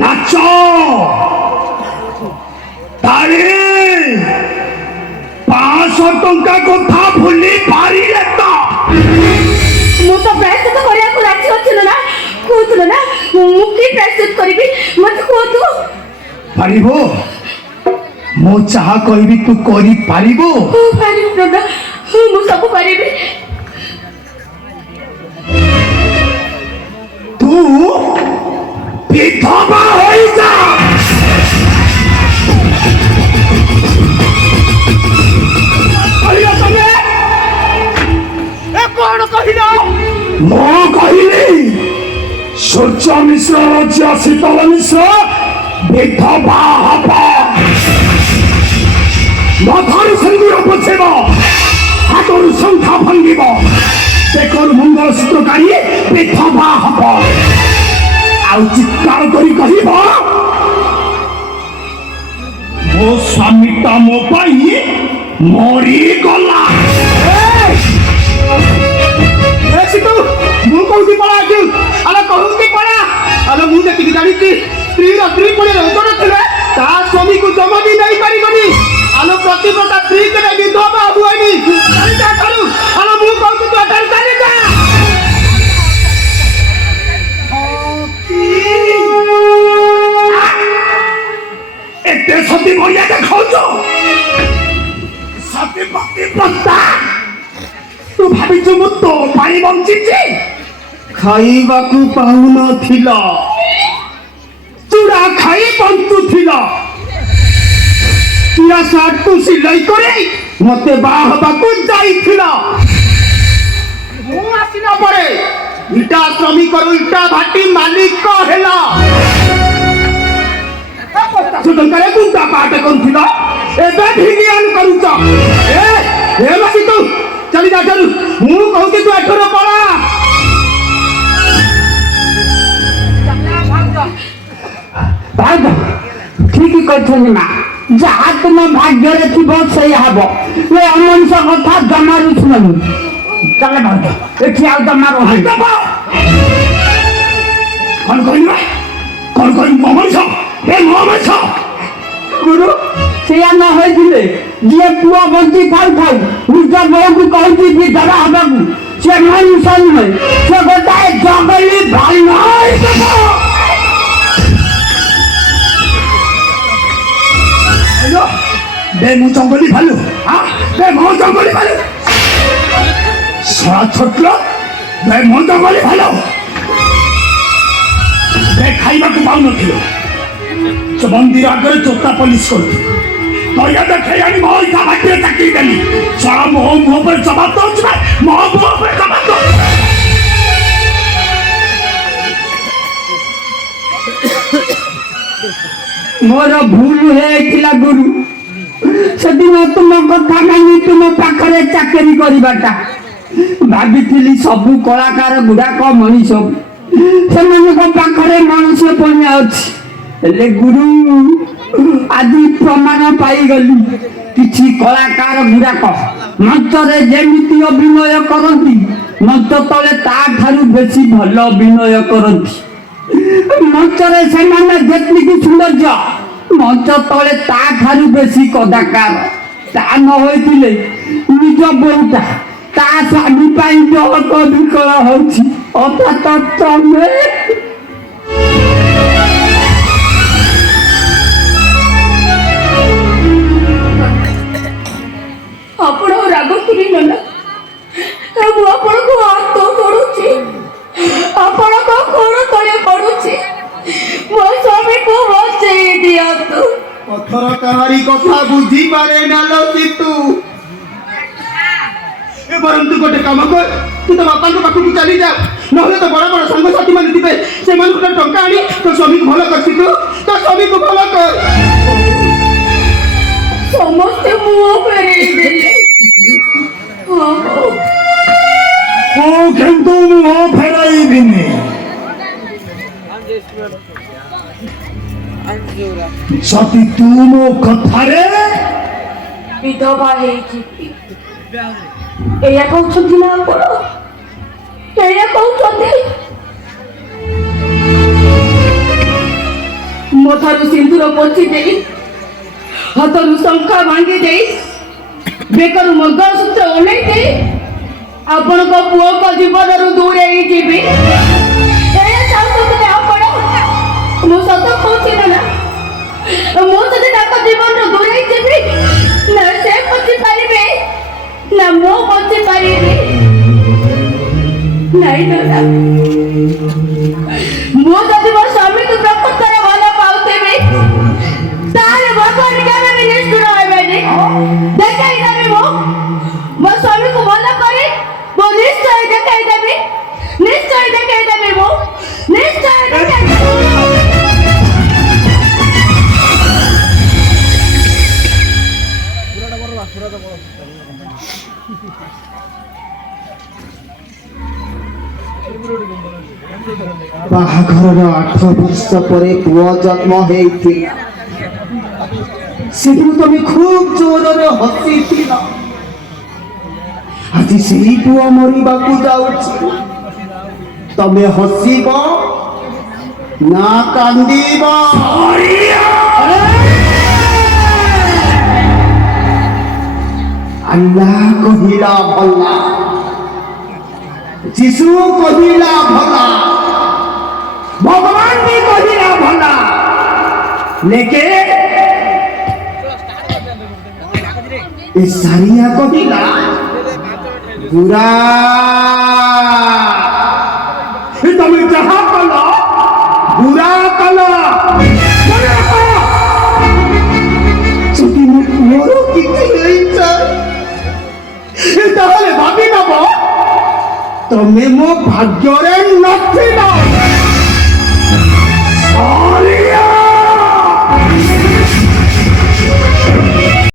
নাচ তারে 500 ଟଙ୍କା କଥା ଭୁଲି ପାରିଲେ ତ ମୁଁ ତ ପ୍ରସ୍ତୁତ କରିବାକୁ ରାଜି ଅଛିଲ ନା କହୁଥିଲ ନା ମୁଁ କି ପ୍ରସ୍ତୁତ କରିବି ମତେ କୁହନ୍ତୁ ପାରିବ ମୁଁ ଯାହା କହିବି ତୁ କରିପାରିବୁ ପାରିବି ପ୍ରଭୁ ମୁଁ ସବୁ କରିବି ତୁ ବିଧବା ହୋଇଯା ମୁଁ କହିଲି ସୂର୍ଯ୍ୟ ମିଶ୍ର ଝିଅ ଶୀତଳ ମିଶ୍ର ବିଧବା ହବ ମଥାରୁ ସିନ୍ଦୁର ପୋଛିବ ହାତରୁ ଶଙ୍ଖା ଭାଙ୍ଗିବ ବେକରୁ ମଙ୍ଗଳସୂତ୍ର କାଢି ବିଧବା ହବ ଆଉ ଚିତ୍କାର କରି କହିବ ମୋ ସ୍ୱାମୀଟା ମୋ ପାଇଁ ମରିଗଲା ମୁଁ କହୁଛି ପଳା ଆଲୋ କହୁଛି ପଳା ଆଲୋ ମୁଁ ଯେତିକି ଜାଣିଛି ସ୍ତ୍ରୀ ପରି ରଜନ ଥିଲେ ତା ସ୍ୱାମୀକୁ ଜମା ବି ନେଇପାରିବନି ଆଲୋ ପ୍ରତିପଦା ସ୍ତ୍ରୀ କେବେ ବିଧବା ହୁଏନି ଆଲୋ ମୁଁ କହୁଛି ତୁ ଏଠାରୁ ଚାଲିଯା ଏତେ ସତୀ ଭଳିଆ ଦେଖାଉଛ ସତୀ ପ୍ରତିପଦା ତୁ ଭାବିଛୁ ମୁଁ ତୋ ପାଇଁ ବଞ୍ଚିଛି ଖାଇବାକୁ ପାଉନଥିଲ ଚୁଡ଼ା ଖାଇ ବଞ୍ଚୁଥିଲ ଚୁଡ଼ା ସାର୍ଟକୁ ସିଲେଇ କରି ମତେ ବାହା ହବାକୁ ଯାଇଥିଲ ମୁଁ ଆସିଲା ପରେ ଇଟା ଶ୍ରମିକରୁ ଇଟା ଭାଟି ମାଲିକ ହେଲ 50 ଟଙ୍କାରେ ଗୁଣ୍ଡା ପାଟ କରୁଥିଲ ଏବେ ଭିଲିଆନ କରୁଛ ଏ ବସି ତୁ ଚାଲି ଯା ଚାଲୁ ମୁଁ କହୁଛି ତୁ ଏଠରୁ ପଳା ଠିକ କହିଛନ୍ତି ମା ଯାହା ତୁମ ଭାଗ୍ୟରେ ଥିବ ସେଇଆ ହବ ଏ ଅମଣିଷ କଥା ଜମାରୁ ଶୁଣନି ଚାଲ ଭାଉଜ ଏଠି ଆଉ ଜମା ରହି କଣ କହିବା କଣ କହିବି ମଣିଷ ଏ ମଣିଷ ଗୁରୁ ସେଇଆ ନ ହେଇଥିଲେ ଯିଏ ପୁଅ ବଞ୍ଚି ଥାଉ ଥାଉ ନିଜ ବୋଉକୁ କହୁଛି ବିଧବା ହବାକୁ ସେ ମଣିଷ ନୁହେଁ ସେ ଗୋଟାଏ ଜଙ୍ଗଲୀ ଭାଇ বে ମୁଁ ଜଙ୍ଗଲୀ ଭାଲୁ ବେ ମୁଁ ଜଙ୍ଗଲୀ ଭାଲୁ ଶଳା ଛୋଟ ବେ ମୁଁ ଜଙ୍ଗଲୀ ଭାଲୁ ବେ ଖାଇବାକୁ ପାଉନଥିଲ ମନ୍ଦିର ଆଗରେ ଚୋତା ପୋଲିସ କରୁଥିଲ ଦୟା ଦେଖେଇ ଆଣି ମୋ ଇଚ୍ଛା ଭାଟିରେ ଚାକିରି ଦେଲି ଶଳା ମୋ ମୁହଁ ଉପରେ ଜବାବ ଦଉଛି ମୋ ମୁହଁ ଉପରେ ଜବାବ ଦଉଛି ମୋର ଭୁଲ ହେଇଥିଲା ଗୁରୁ ସେଦିନ ତୁମ କଥା ମାନି ତୁମ ପାଖରେ ଚାକିରି କରିବାଟା ଭାବିଥିଲି ସବୁ କଳାକାର ଗୁଡାକ ମଣିଷ ସେମାନଙ୍କ ପାଖରେ ମଣିଷ ପଣିଆ ଅଛି ହେଲେ ଗୁରୁ ଆଜି ପ୍ରମାଣ ପାଇଗଲି କିଛି କଳାକାର ଗୁଡାକ ମଞ୍ଚରେ ଯେମିତି ଅଭିନୟ କରନ୍ତି ମଞ୍ଚ ତଳେ ତା ଠାରୁ ବେଶୀ ଭଲ ଅଭିନୟ କରନ୍ତି ମଞ୍ଚରେ ସେମାନେ ଯେତିକି ସୌନ୍ଦର୍ଯ୍ୟ ମଞ୍ଚ ତଳେ ତା ଠାରୁ ବେଶୀ କଦାକାର ତା ନ ହୋଇଥିଲେ ନିଜ ବୋଉଟା ତା ସ୍ୱାମୀ ପାଇଁ ଜଳକ ବିକଳ ହଉଛି ଅର୍ଥାତ ତମେ ଆପଣ ରାଗନ୍ତୁନି ନନା ମୁଁ ଆପଣଙ୍କୁ ହାତ କରୁଛି ଆପଣଙ୍କ ଗୋଡ଼ ତଳେ ପଡୁଛି ମୋ ସ୍ୱାମୀକୁ ବଞ୍ଚେଇ ଦିଅନ୍ତୁ ପଥର କାହାରି କଥା ବୁଝିପାରେ ନା ତୁ ବରଂ ତୁ ଗୋଟେ କାମ କର ତୁ ତ ବାପାଙ୍କ ପାଖକୁ ଚାଲି ଯା ନହେଲେ ତ ବଡ଼ ବଡ଼ ସାଙ୍ଗସାଥୀ ମାନେ ଥିବେ ସେମାନଙ୍କୁ ଟଙ୍କା ଆଣି ତୋ ସ୍ୱାମୀକୁ ଭଲ କରିଛି ତୁ ତୋ ସ୍ୱାମୀକୁ ଭଲ କର ସମସ୍ତେ ମୁହଁ ଫେରେଇ ଦେଲେ ମୁଁ କିନ୍ତୁ ମୁହଁ ଫେରାଇବିନି ସତୀ ତୁ ମୋ କଥାରେ ବିଧବା ହେଇଯିବି ଏଇଆ କହୁଛନ୍ତି ନା ଆପଣ ଏଇଆ କହୁଛନ୍ତି ଓଠରୁ ସିନ୍ଦୁର ପୋଛି ଦେଇ ହାତରୁ ଶଙ୍ଖ ଭାଙ୍ଗି ଦେଇ ବେକରୁ ମଙ୍ଗଳସୂତ୍ର ଓହ୍ଲେଇ ଦେଇ ଆପଣଙ୍କ ପୁଅଙ୍କ ଜୀବନରୁ ଦୂରେଇ ଯିବି। ଏଇଆ ଚାହୁଁଛନ୍ତି ଆପଣ? ମୁଁ ସତ କହୁଛି ନା ମୁଁ ଯଦି ତାଙ୍କ ଜୀବନରୁ ଦୂରେଇ ଯିବି ନା ସେ ବଞ୍ଚି ପାରିବେ ନା ମୁଁ ବଞ୍ଚି ପାରିବି। ନାଇଁ ନା ମୁଁ ଯଦି ମୋ ସ୍ୱାମୀକୁ ପ୍ରକୃତରେ ଭଲ ପାଉଥିବି ତାହେଲେ ଭଗବାନ କେବେ ବି ନିଷ୍ଠୁର ହେବେନି। ଦେଖେଇଦେବି ମୁଁ ମୋ ସ୍ୱାମୀକୁ ଭଲ କରି ମୁଁ ନିଶ୍ଚୟ ଦେଖେଇଦେବି ମୁଁ ନିଶ୍ଚୟ ଦେଖେଇଦେବି। ବାହାଘରର 8 ବର୍ଷ ପରେ ପୁଅ ଜନ୍ମ ହେଇଥିଲା। ସେଦିନ ତମେ ଖୁବ୍ ଜୋରରେ ହସିଥିଲ। ଆଜି ସେଇ ପୁଅ ମରିବାକୁ ଯାଉଛି। ତମେ ହସିବ ନା କାନ୍ଦିବ? ଆଲ୍ଲାହ କହିଲା ଭଲା, ଯୀଶୁ କହିଲା ଭଲା, ଭଗବାନ ବି କହିଲା ଭଲା, ଲେକେ ଏ ସାରିଆ କହିଲା ବୁରା। ତମେ ଯାହା କଲ ବୁରା କଲ। ଯଦି ମୋ ପୁଅର କିଛି ହେଇଯାଏ ତାହେଲେ ଭାବି ନବ ତମେ ମୋ ଭାଗ୍ୟରେ ନଥିଲ।